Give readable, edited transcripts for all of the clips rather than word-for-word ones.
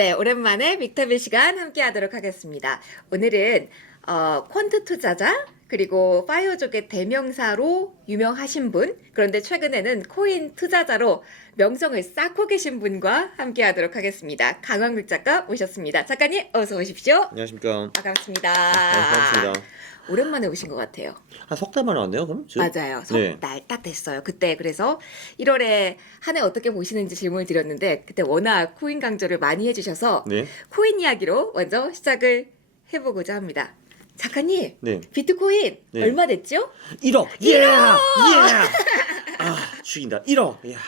네, 오랜만에 빅터빌 시간 함께 하도록 하겠습니다. 오늘은 퀀트 투자자 그리고 파이어족의 대명사로 유명하신 분, 그런데 최근에는 코인 투자자로 명성을 쌓고 계신 분과 함께 하도록 하겠습니다. 강광국 작가 모셨습니다. 작가님 어서 오십시오. 안녕하십니까. 반갑습니다. 반갑습니다. 오랜만에 오신 것 같아요. 한 석 달 만에 왔네요, 그럼? 지금? 맞아요. 네. 석 달 딱 됐어요. 그때 그래서 1월에 한 해 어떻게 보시는지 질문을 드렸는데 그때 워낙 코인 강조를 많이 해주셔서 네. 코인 이야기로 먼저 시작을 해보고자 합니다. 작가님, 네. 비트코인 네. 얼마 됐죠? 1억! 예! 예! 아, 죽인다. 1억! 야.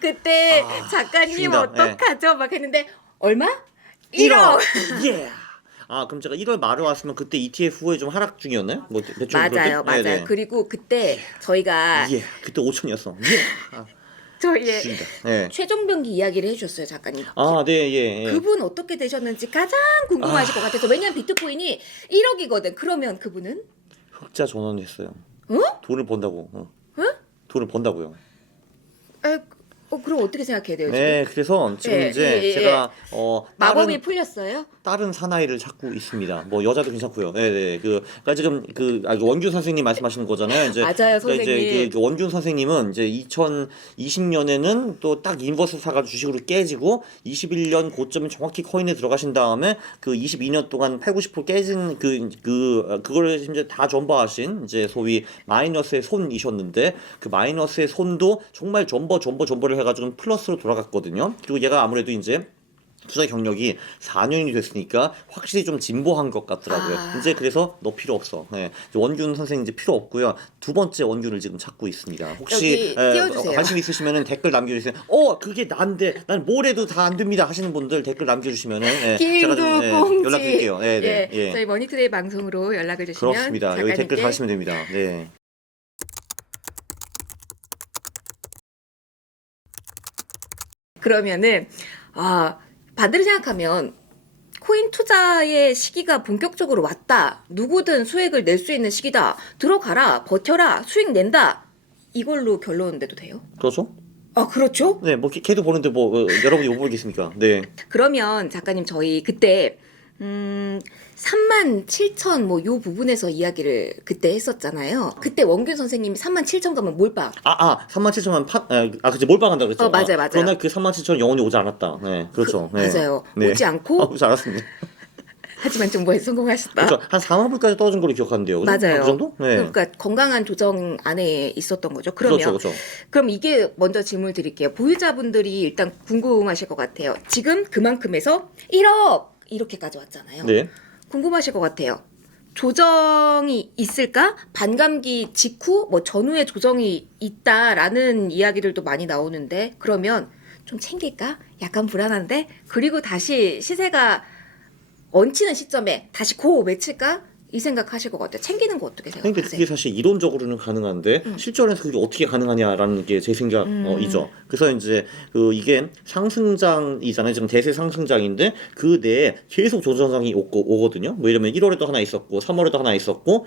그때 아, 작가님 죽인다. 어떡하죠? 막 했는데 얼마? 1억! 예! 아, 그럼 제가 1월 말에 왔으면 그때 ETF 후에 좀 하락 중이었나요? 뭐 대충 맞아요, 그렇게? 맞아요. 네네. 그리고 그때 저희가 예, 그때 5천이었어. 예! 아, 저희의 죽인다. 네. 최종병기 이야기를 해주셨어요, 작가님. 아, 네, 예. 예. 그분 어떻게 되셨는지 가장 궁금하실 것 같아서. 왜냐면 비트코인이 1억이거든. 그러면 그분은? 흑자 전환했어요. 어? 돈을 번다고. 어? 돈을 번다고요. 그럼 어떻게 생각해야 돼요, 지금? 네, 그래서 지금 예, 이제 예, 예. 제가 마법이 풀렸어요? 다른 사나이를 찾고 있습니다. 뭐 여자도 괜찮고요. 네, 네. 그러니까 지금 원균 선생님 말씀하시는 거잖아요. 이제 맞아요, 그러니까 이제 선생님. 그 원균 선생님은 이제 2020년에는 또 딱 인버스 사가 주식으로 깨지고 21년 고점에 정확히 코인에 들어가신 다음에 그 22년 동안 8, 90% 깨진 그걸 이제 다 전부하신 이제 소위 마이너스의 손이셨는데 그 마이너스의 손도 정말 전버를 해가지고 플러스로 돌아갔거든요. 그리고 얘가 아무래도 이제 투자 경력이 4년이 됐으니까 확실히 좀 진보한 것 같더라고요. 이제 그래서 너 필요 없어. 네. 원균 선생님 이제 필요 없고요. 두 번째 원균을 지금 찾고 있습니다. 혹시 여기 띄워주세요. 관심 있으시면은 댓글 남겨주세요. 그게 난데 난 뭘 해도 다 안 됩니다 하시는 분들 댓글 남겨주시면은 제가 좀 김두공지. 연락드릴게요. 네, 네, 예, 저희 머니투데이 방송으로 연락을 주시면 그렇습니다. 여기 댓글 작가님께 다시면 됩니다. 네. 그러면은 반대로 생각하면 코인 투자의 시기가 본격적으로 왔다. 누구든 수익을 낼 수 있는 시기다. 들어가라, 버텨라, 수익 낸다. 이걸로 결론 내도 돼요? 그렇죠? 그렇죠. 네, 뭐 걔도 보는데 뭐 여러분이 못 보겠습니까? 네. 그러면 작가님 저희 그때 37,000 뭐 요 부분에서 이야기를 그때 했었잖아요. 그때 원균 선생님이 37,000 가면 몰빵. 37,000만 그치 몰빵한다 그랬죠. 맞아요, 맞아요. 그러나 그 37,000 영원히 오지 않았다. 네, 그렇죠. 네. 맞아요. 네. 오지 않고 오지 않았습니다. 하지만 정보에 성공하셨다. 그렇죠. 한 4만 불까지 떨어진 걸로 기억하는데요. 그죠? 맞아요. 그 정도? 네. 그러니까 건강한 조정 안에 있었던 거죠. 그러면 그렇죠. 그럼 이게 먼저 질문 드릴게요. 보유자분들이 일단 궁금하실 것 같아요. 지금 그만큼에서 1억 이렇게까지 왔잖아요. 네. 궁금하실 것 같아요. 조정이 있을까? 반감기 직후 뭐 전후에 조정이 있다라는 이야기들도 많이 나오는데 그러면 좀 챙길까? 약간 불안한데 그리고 다시 시세가 얹히는 시점에 다시 고 외칠까? 이 생각하실 것 같아요. 챙기는 거 어떻게 그러니까 생각하세요? 그게 사실 이론적으로는 가능한데 실전에서 그게 어떻게 가능하냐라는 게 제 생각이죠. 그래서 이제 이게 상승장이잖아요. 지금 대세 상승장인데 그 내에 계속 조정장이 오거든요. 뭐 이러면 1월에도 하나 있었고 3월에도 하나 있었고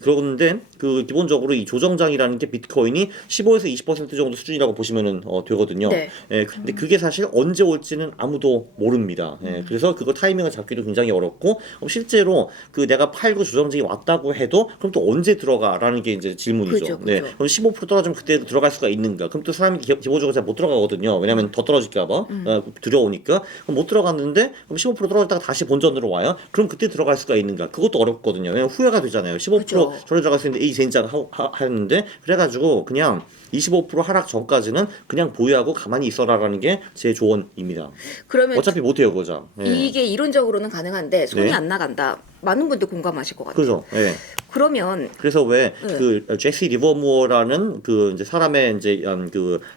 그런데 기본적으로 이 조정장이라는 게 비트코인이 15에서 20% 정도 수준이라고 보시면은 되거든요. 네. 예, 근데 그게 사실 언제 올지는 아무도 모릅니다. 예, 그래서 그거 타이밍을 잡기도 굉장히 어렵고 실제로 내가 팔고 조정장이 왔다고 해도 그럼 또 언제 들어가라는 게 이제 질문이죠. 그죠. 네. 그럼 15% 떨어지면 그때 들어갈 수가 있는가? 그럼 또 사람이 기본적으로 잘 못 들어가거든요. 왜냐면 더 떨어질까봐 두려우니까. 그럼 못 들어갔는데 그럼 15% 떨어졌다가 다시 본전으로 와요. 그럼 그때 들어갈 수가 있는가? 그것도 어렵거든요. 왜냐면 후회가 되잖아요. 15% 그죠. 전에 들어갈 수 있는데 이 젠장 하는데 그래가지고 그냥 25% 하락 전까지는 그냥 보유하고 가만히 있어라라는 게 제 조언입니다. 그러면 어차피 못해요, 그죠? 예. 이게 이론적으로는 가능한데 손이 네. 안 나간다. 많은 분들 공감하실 것 같아요. 그죠? 예. 그러면 그래서 왜 네. 제시 리버무어라는 이제 사람의 이제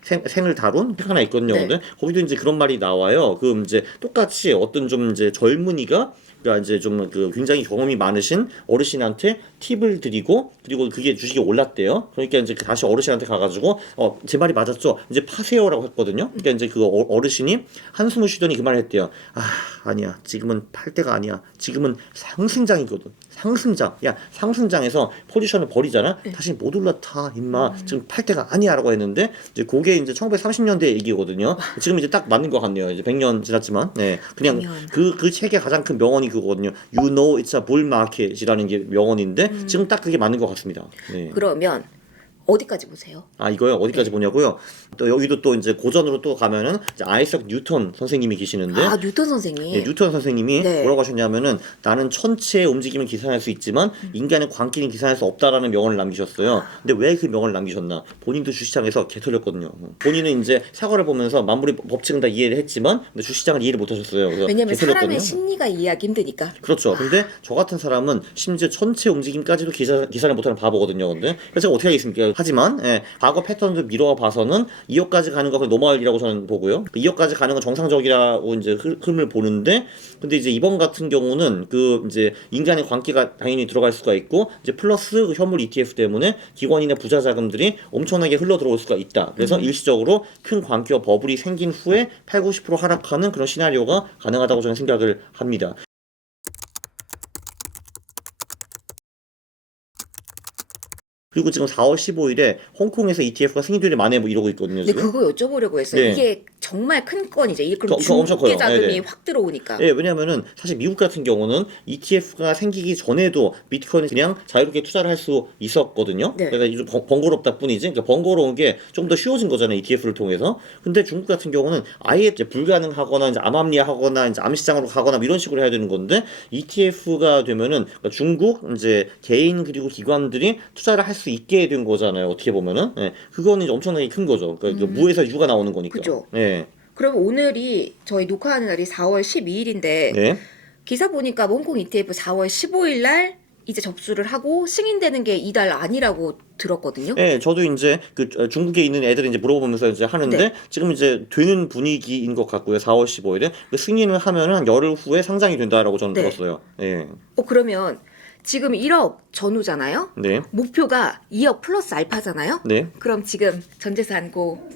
생을 다룬 책 하나 있거든요. 네. 근데 거기도 이제 그런 말이 나와요. 이제 똑같이 어떤 좀 이제 젊은이가 그러니까 이제 좀 굉장히 경험이 많으신 어르신한테 팁을 드리고 그리고 그게 주식이 올랐대요. 그러니까 이제 다시 어르신한테 가가지고 제 말이 맞았죠. 이제 파세요라고 했거든요. 그러니까 이제 어르신이 한숨을 쉬더니 그 말을 했대요. 아니야. 지금은 팔 때가 아니야. 지금은 상승장이거든. 상승장. 야, 상승장에서 포지션을 버리잖아. 다시 못 올라타, 임마. 지금 팔 때가 아니야라고 했는데 이제 그게 이제 1930년대 얘기거든요. 지금 이제 딱 맞는 것 같네요. 이제 100년 지났지만. 네. 그냥 100년. 그 책의 가장 큰 명언이 그거거든요. You know it's a bull market이라는 게 명언인데 지금 딱 그게 맞는 것 같습니다. 네. 그러면 어디까지 보세요? 아, 이거요? 어디까지 보냐고요? 또 여기도 또 이제 고전으로 또 가면은 이제 아이석 뉴턴 선생님이 계시는데 아, 뉴턴 선생님. 네, 뉴턴 선생님이 네. 뭐라고 하셨냐면은 나는 천체의 움직임을 계산할 수 있지만 인간의 광기는 계산할 수 없다라는 명언을 남기셨어요. 근데 왜 그 명언을 남기셨나? 본인도 주시장에서 개털렸거든요. 본인은 이제 사과를 보면서 만물의 법칙은 다 이해를 했지만 근데 주시장을 이해를 못하셨어요. 그래서 왜냐면 사람의 개털렸거든요. 심리가 이해하기 힘드니까. 그렇죠. 근데 저 같은 사람은 심지어 천체 움직임까지도 계산을 못하는 바보거든요. 근데 그래서 제가 어떻게 하겠습니까? 하지만 과거 패턴도 미뤄 봐서는 2억까지 가는 거 노멀이라고 저는 보고요. 2억까지 가는 건 정상적이라고 이제 흐름을 보는데, 근데 이제 이번 같은 경우는 그 이제 인간의 광기가 당연히 들어갈 수가 있고, 이제 플러스 그 현물 ETF 때문에 기관이나 부자 자금들이 엄청나게 흘러 들어올 수가 있다. 그래서 일시적으로 큰 광기와 버블이 생긴 후에 80, 90% 하락하는 그런 시나리오가 가능하다고 저는 생각을 합니다. 그리고 지금 4월 15일에 홍콩에서 ETF가 승인되려 만에 뭐 이러고 있거든요. 근데 지금. 그거 여쭤보려고 했어요. 네. 이게 정말 큰 건이죠. 이게 그럼 그거 엄청 중국계 커요. 자금이 네네. 확 들어오니까. 예, 왜냐면은 사실 미국 같은 경우는 ETF가 생기기 전에도 비트코인을 그냥 자유롭게 투자를 할 수 있었거든요. 네. 그러니까 좀 번거롭다 뿐이지. 그러니까 번거로운 게 좀 더 쉬워진 거잖아요. ETF를 통해서. 근데 중국 같은 경우는 아예 이제 불가능하거나 이제 암암리하거나 이제 암시장으로 가거나 뭐 이런 식으로 해야 되는 건데 ETF가 되면은 그러니까 중국 이제 개인 그리고 기관들이 투자를 할 수 있게 된 거잖아요. 어떻게 보면은. 예. 그거는 이제 엄청나게 큰 거죠. 그러니까 무에서 유가 나오는 거니까. 그죠. 예. 그럼 오늘이 저희 녹화하는 날이 4월 12일인데 네. 기사 보니까 홍콩 ETF 4월 15일 날 이제 접수를 하고 승인되는 게 이달 아니라고 들었거든요. 네, 저도 이제 그 중국에 있는 애들이 이제 물어보면서 이제 하는데 네. 지금 이제 되는 분위기인 것 같고요. 4월 15일에 그 승인을 하면은 한 열흘 후에 상장이 된다라고 저는 네. 들었어요. 네, 그러면 지금 1억 전후잖아요. 네, 목표가 2억 플러스 알파잖아요. 네. 그럼 지금 전재산 고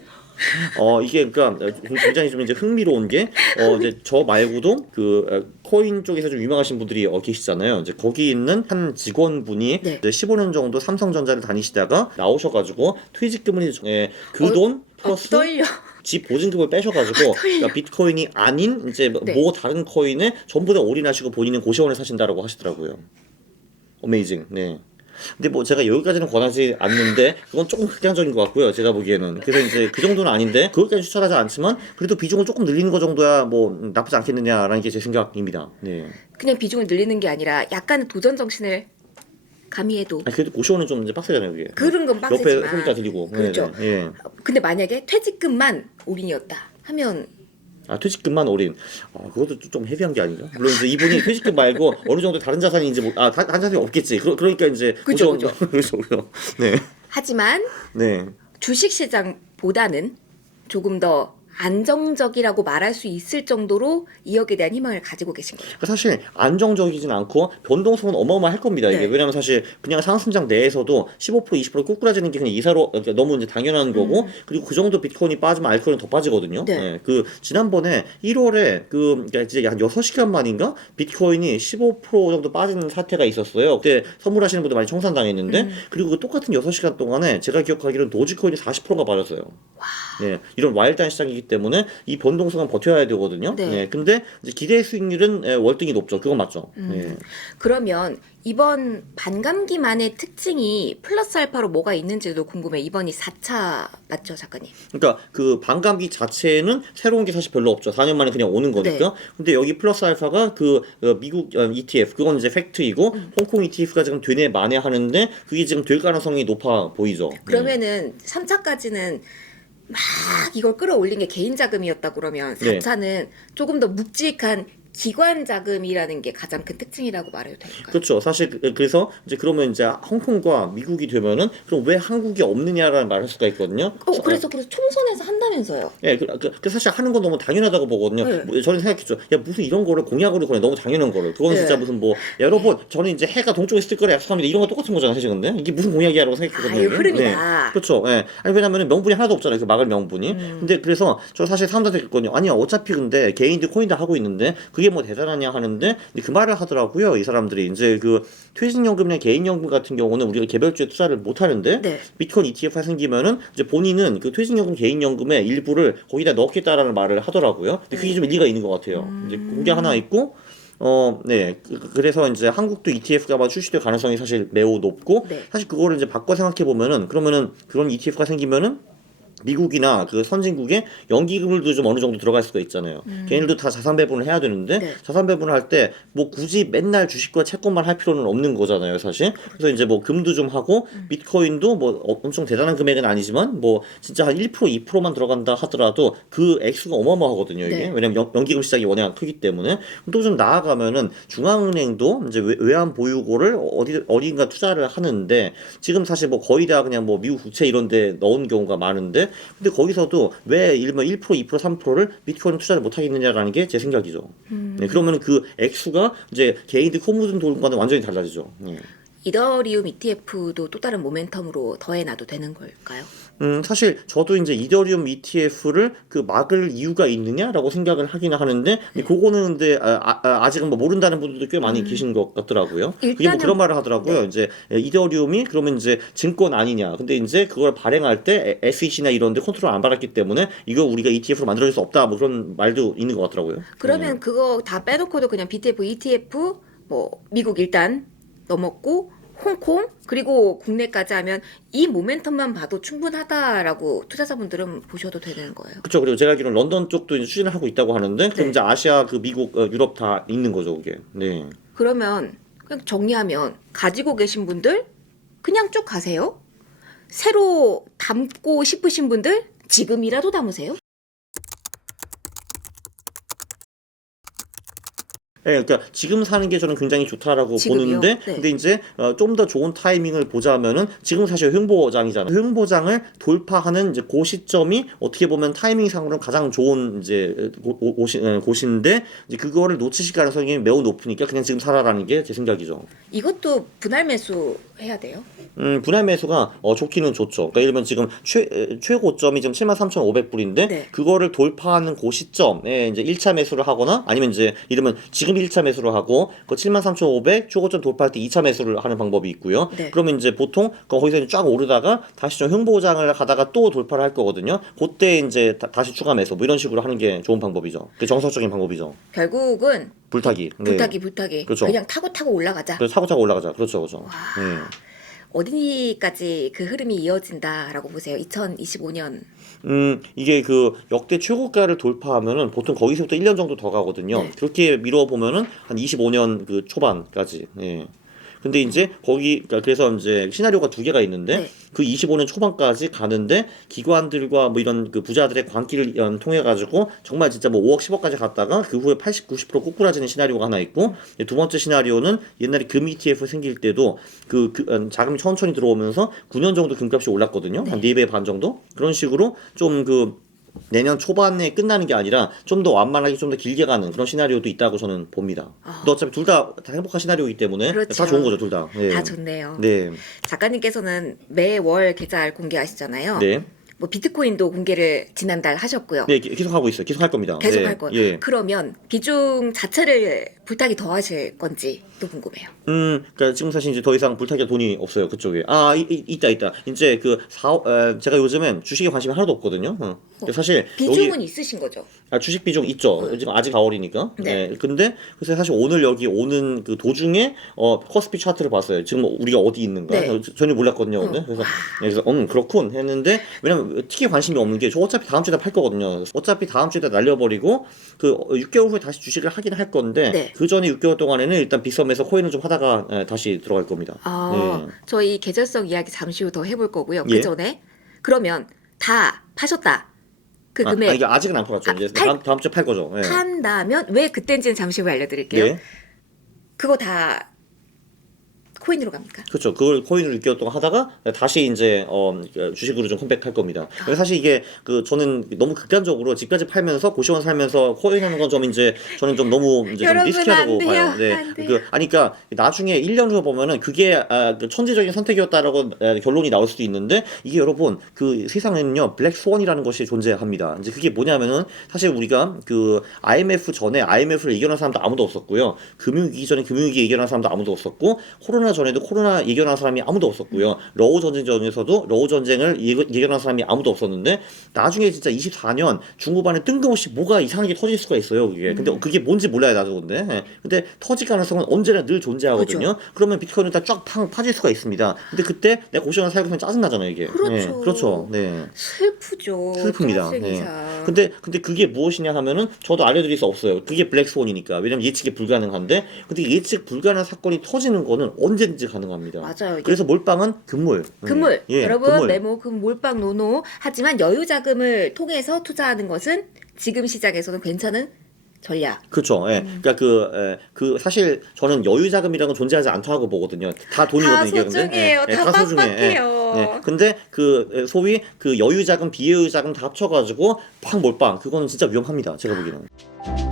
이게 그러니까 굉장히 좀 이제 흥미로운 게 이제 저 말고도 그 코인 쪽에서 좀 유명하신 분들이 계시잖아요. 이제 거기 있는 한 직원분이 네. 이제 15년 정도 삼성전자를 다니시다가 나오셔가지고 퇴직금을 그 돈 플러스 떨려. 집 보증금을 빼셔가지고 그러니까 비트코인이 아닌 이제 네. 뭐 다른 코인에 전부 다 올인하시고 본인은 고시원을 사신다라고 하시더라고요. 어메이징. 네. 근데 뭐 제가 여기까지는 권하지 않는데 그건 조금 극단적인 것 같고요. 제가 보기에는. 그래서 이제 그 정도는 아닌데 그것까지 추천하지 않지만 그래도 비중을 조금 늘리는 거 정도야 뭐 나쁘지 않겠느냐라는 게 제 생각입니다. 네. 그냥 비중을 늘리는 게 아니라 약간의 도전 정신을 가미해도 아니, 그래도 고시원은 좀 이제 빡세잖아요, 그게. 그런 건 빡세지만 옆에 소리가 들리고. 그렇죠. 네, 네. 근데 만약에 퇴직금만 올인이었다 하면 퇴직금만 올인. 그것도 좀 헤비한 게 아닌가? 물론 이제 이분이 퇴직금 말고 어느 정도 다른 자산인지 다른 자산이 없겠지. 그러니까 이제 그죠, 그죠. 네. 하지만 네. 주식시장보다는 조금 더 안정적이라고 말할 수 있을 정도로 2억에 대한 희망을 가지고 계신 거죠. 그러니까 사실 안정적이진 않고 변동성은 어마어마할 겁니다. 이게 네. 왜냐면 사실 그냥 상승장 내에서도 15% 20% 꾸꾸라지는 게 그냥 이사로 그러니까 너무 이제 당연한 거고 그리고 그 정도 비트코인이 빠지면 알코올은 더 빠지거든요. 네. 그 지난번에 1월에 그러니까 이제 한 6시간 만인가 비트코인이 15% 정도 빠지는 사태가 있었어요. 그때 선물하시는 분들 많이 청산당했는데 그리고 그 똑같은 6시간 동안에 제가 기억하기로는 도지코인이 40%가 빠졌어요. 네, 이런 와일드한 시장이기 때문에 이 변동성은 버텨야 되거든요. 네. 네, 근데 이제 기대 수익률은 월등히 높죠. 그건 맞죠. 네. 그러면 이번 반감기만의 특징이 플러스 알파로 뭐가 있는지도 궁금해. 이번이 4차 맞죠, 작가님? 그러니까 그 반감기 자체는 새로운 게 사실 별로 없죠. 4년 만에 그냥 오는 거니까. 네. 근데 여기 플러스 알파가 그 미국 ETF 그건 이제 팩트이고 홍콩 ETF가 지금 되네 만에 하는데 그게 지금 될 가능성이 높아 보이죠. 그러면은 3차까지는 막 이걸 끌어올린 게 개인 자금이었다 그러면 네. 4차는 조금 더 묵직한 기관 자금이라는 게 가장 큰 특징이라고 말해도 될까요? 그렇죠. 사실 그래서 이제 그러면 이제 홍콩과 미국이 되면은 그럼 왜 한국이 없느냐라는 말을 할 수가 있거든요. 그래서 총선에서 한다면서요. 예, 사실 하는 건 너무 당연하다고 보거든요. 네. 뭐 저는 생각했죠. 야, 무슨 이런 거를 공약으로 거네. 너무 당연한 거를. 그건 네. 진짜 무슨 뭐, 여러분, 저는 이제 해가 동쪽에 있을 거라 약속합니다. 이런 거 똑같은 거잖아요, 사실 근데. 이게 무슨 공약이야라고 생각했거든요. 아유, 이게. 흐름이다. 네. 그렇죠. 예. 아니, 왜냐면은 명분이 하나도 없잖아요. 그 막을 명분이. 근데 그래서 저 사실 사람들한테 그랬거든요. 아니야, 어차피 근데 개인들 코인 다 하고 있는데 그게 그게 뭐 대단하냐 하는데 근데 그 말을 하더라고요. 이 사람들이 이제 그 퇴직연금이나 개인연금 같은 경우는 우리가 개별주에 투자를 못 하는데 네. 비트코인 ETF가 생기면은 이제 본인은 그 퇴직연금 개인연금의 일부를 거기다 넣겠다라는 말을 하더라고요. 근데 그게 좀 일리가 있는 것 같아요. 이제 그게 하나 있고 네. 그래서 이제 한국도 ETF가 아마 출시될 가능성이 사실 매우 높고 네. 사실 그거를 이제 바꿔 생각해 보면은 그러면은 그런 ETF가 생기면은 미국이나 그 선진국에 연기금도 좀 어느 정도 들어갈 수가 있잖아요. 걔네들도 다 자산 배분을 해야 되는데 네. 자산 배분을 할 때 뭐 굳이 맨날 주식과 채권만 할 필요는 없는 거잖아요, 사실. 그래서 이제 뭐 금도 좀 하고 비트코인도 뭐 엄청 대단한 금액은 아니지만 뭐 진짜 한 1% 2%만 들어간다 하더라도 그 액수가 어마어마하거든요, 이게. 네. 왜냐면 연기금 시장이 워낙 크기 때문에. 또 좀 나아가면은 중앙은행도 이제 외환 보유고를 어딘가 투자를 하는데 지금 사실 뭐 거의 다 그냥 뭐 미국 국채 이런 데 넣은 경우가 많은데 근데 거기서도 왜 일면 1%, 2%, 3%를 비트코인 투자를 못 하겠느냐라는 게 제 생각이죠. 네, 그러면 그 액수가 이제 개인들 코 묻은 돈과는 완전히 달라지죠. 네. 이더리움 ETF도 또 다른 모멘텀으로 더해놔도 되는 걸까요? 사실 저도 이제 이더리움 ETF를 그 막을 이유가 있느냐라고 생각을 하긴 하는데 근데 그거는 근데 아직은 뭐 모른다는 분들도 꽤 많이 계신 것 같더라고요. 그게 뭐 일단은 그런 말을 하더라고요. 네. 이제 이더리움이 그러면 이제 증권 아니냐. 근데 이제 그걸 발행할 때 SEC나 이런 데 컨트롤 안 받았기 때문에 이거 우리가 ETF로 만들어줄 수 없다. 뭐 그런 말도 있는 것 같더라고요. 그러면 그거 다 빼놓고도 그냥 BTF, ETF, 뭐 미국 일단 넘었고 홍콩 그리고 국내까지 하면 이 모멘텀만 봐도 충분하다라고 투자자분들은 보셔도 되는 거예요. 그렇죠. 그리고 제가 알기로는 런던 쪽도 이제 추진을 하고 있다고 하는데 그럼 네. 이제 아시아, 그 미국, 유럽 다 있는 거죠, 그게. 네. 그러면 그냥 정리하면 가지고 계신 분들 그냥 쭉 가세요. 새로 담고 싶으신 분들 지금이라도 담으세요. 네, 그러니까 지금 사는 게 저는 굉장히 좋다라고 지금이요? 보는데, 네. 근데 이제 좀 더 좋은 타이밍을 보자면은 지금 사실 횡보장이잖아요. 횡보장을 돌파하는 이제 그 시점이 어떻게 보면 타이밍상으로는 가장 좋은 이제 곳인데 이제 그거를 놓치실 가능성이 매우 높으니까 그냥 지금 살아라는 게 제 생각이죠. 이것도 분할 매수 해야 돼요. 분할 매수가 좋기는 좋죠. 그러니까 예를 들면 지금 최고점이 지금 73,500불인데 네. 그거를 돌파하는 그 시점에 이제 1차 매수를 하거나 아니면 이제 이러면 지금 1차 매수를 하고 그 73,500 최고점 돌파할 때 2차 매수를 하는 방법이 있고요. 네. 그러면 이제 보통 거기서 쫙 오르다가 다시 좀 횡보장을 가다가 또 돌파를 할 거거든요. 그때 이제 다시 추가 매수 뭐 이런 식으로 하는 게 좋은 방법이죠. 그 정석적인 방법이죠. 결국은 불타기. 네. 불타기. 그렇죠. 그냥 타고 올라가자. 그래서 차고차고 올라가자. 그렇죠, 그렇죠. 네. 어디까지 그 흐름이 이어진다라고 보세요? 2025년. 이게 그 역대 최고가를 돌파하면은 보통 거기서부터 1년 정도 더 가거든요. 네. 그렇게 미뤄보면은 한 25년 그 초반까지. 예. 근데 이제 그러니까 그래서 이제 시나리오가 두 개가 있는데 네. 그 25년 초반까지 가는데 기관들과 뭐 이런 그 부자들의 광기를 통해 가지고 정말 진짜 뭐 5억 10억까지 갔다가 그 후에 80, 90% 꼬꾸라지는 시나리오가 하나 있고 두 번째 시나리오는 옛날에 금 ETF 생길 때도 자금이 천천히 들어오면서 9년 정도 금값이 올랐거든요. 한 4배 반 정도. 그런 식으로 좀 내년 초반에 끝나는 게 아니라 좀 더 완만하게 좀 더 길게 가는 그런 시나리오도 있다고 저는 봅니다. 근데 어차피 둘 다 행복한 시나리오이기 때문에 그렇죠. 다 좋은 거죠, 둘 다. 네. 다 좋네요. 네. 작가님께서는 매월 계좌를 공개하시잖아요. 네. 뭐 비트코인도 공개를 지난달 하셨고요. 네, 계속 하고 있어요. 계속 할 겁니다. 계속 네. 할 거예요. 예. 그러면 비중 자체를 불타기 더 하실 건지 또 궁금해요. 그러니까 지금 사실 이제 더 이상 불타기할 돈이 없어요, 그쪽에. 있다. 이제 제가 요즘엔 주식에 관심이 하나도 없거든요. 사실 비중은 여기 있으신 거죠? 주식 비중 있죠. 지금 아직 4월이니까. 네. 네. 근데 그래서 사실 오늘 여기 오는 그 도중에 코스피 차트를 봤어요. 지금 우리가 어디 있는가? 네. 전혀 몰랐거든요, 오늘. 그래서 그렇군 했는데 왜냐면 특히 관심이 없는 게 저 어차피 다음 주에 다 팔 거거든요. 어차피 다음 주에 다 날려버리고 6개월 후에 다시 주식을 하긴 할 건데 네. 그 전에 6개월 동안에는 일단 빅섬에서 코인을 좀 하다가 다시 들어갈 겁니다. 저희 계절성 이야기 잠시 후 더 해볼 거고요. 예. 그 전에 그러면 다 파셨다. 그 금액 이게 아직은 안 팔았죠. 이제 다음 주에 팔 거죠. 예. 판다면 왜 그때인지는 잠시 후에 알려드릴게요. 예. 그거 다 코인으로 갑니까? 그렇죠. 그걸 코인으로 6개월 동안 하다가 다시 이제 주식으로 좀 컴백할 겁니다. 그래서 사실 이게 저는 너무 극단적으로 집까지 팔면서 고시원 살면서 코인 하는 건 좀 이제 저는 좀 너무 이제 좀 여러분, 리스키하다고 안 돼요. 봐요. 네. 안 돼요. 그러니까 나중에 1년 후에 보면은 그게 그 천재적인 선택이었다라고 결론이 나올 수도 있는데 이게 여러분 그 세상에는요 블랙 스원이라는 것이 존재합니다. 이제 그게 뭐냐면은 사실 우리가 그 IMF 전에 IMF를 이겨낸 사람도 아무도 없었고요. 금융위기 전에 금융위기 이겨낸 사람도 아무도 없었고 코로나 전에도 코로나 이겨낸 사람이 아무도 없었고요. 러우 전쟁 전에서도 러우 전쟁을 이겨낸 사람이 아무도 없었는데 나중에 진짜 24년 중후반에 뜬금없이 뭐가 이상하게 터질 수가 있어요. 그게. 근데 그게 뭔지 몰라요 나도 근데. 예. 근데 터질 가능성은 언제나 늘 존재하거든요. 그러면 비트코인은 다 쫙 파질 수가 있습니다. 근데 그때 내가 고시원을 살고 있으면 짜증나잖아요 이게. 그렇죠. 예. 그렇죠. 네. 슬프죠. 슬픕니다. 짜증이자. 근데 그게 무엇이냐 하면은 저도 알려드릴 수 없어요. 그게 블랙스원이니까. 왜냐면 예측이 불가능한데 근데 예측 불가능한 사건이 터지는 거는 언제든지 가능합니다. 맞아요. 그래서 몰빵은 금물. 금물. 예, 여러분 금물. 메모 금 몰빵 노노. 하지만 여유 자금을 통해서 투자하는 것은 지금 시장에서는 괜찮은 전략. 그렇죠. 예. 그러니까 그 사실 저는 여유 자금이라는 건 존재하지 않다고 보거든요. 다 돈이거든요. 다 이게 근데. 소중해요. 예, 다 소중해. 빡빡해요. 근데 그 소위 그 여유 자금, 비여유 자금 다 합쳐가지고 팍 몰빵 그거는 진짜 위험합니다. 제가 보기에는.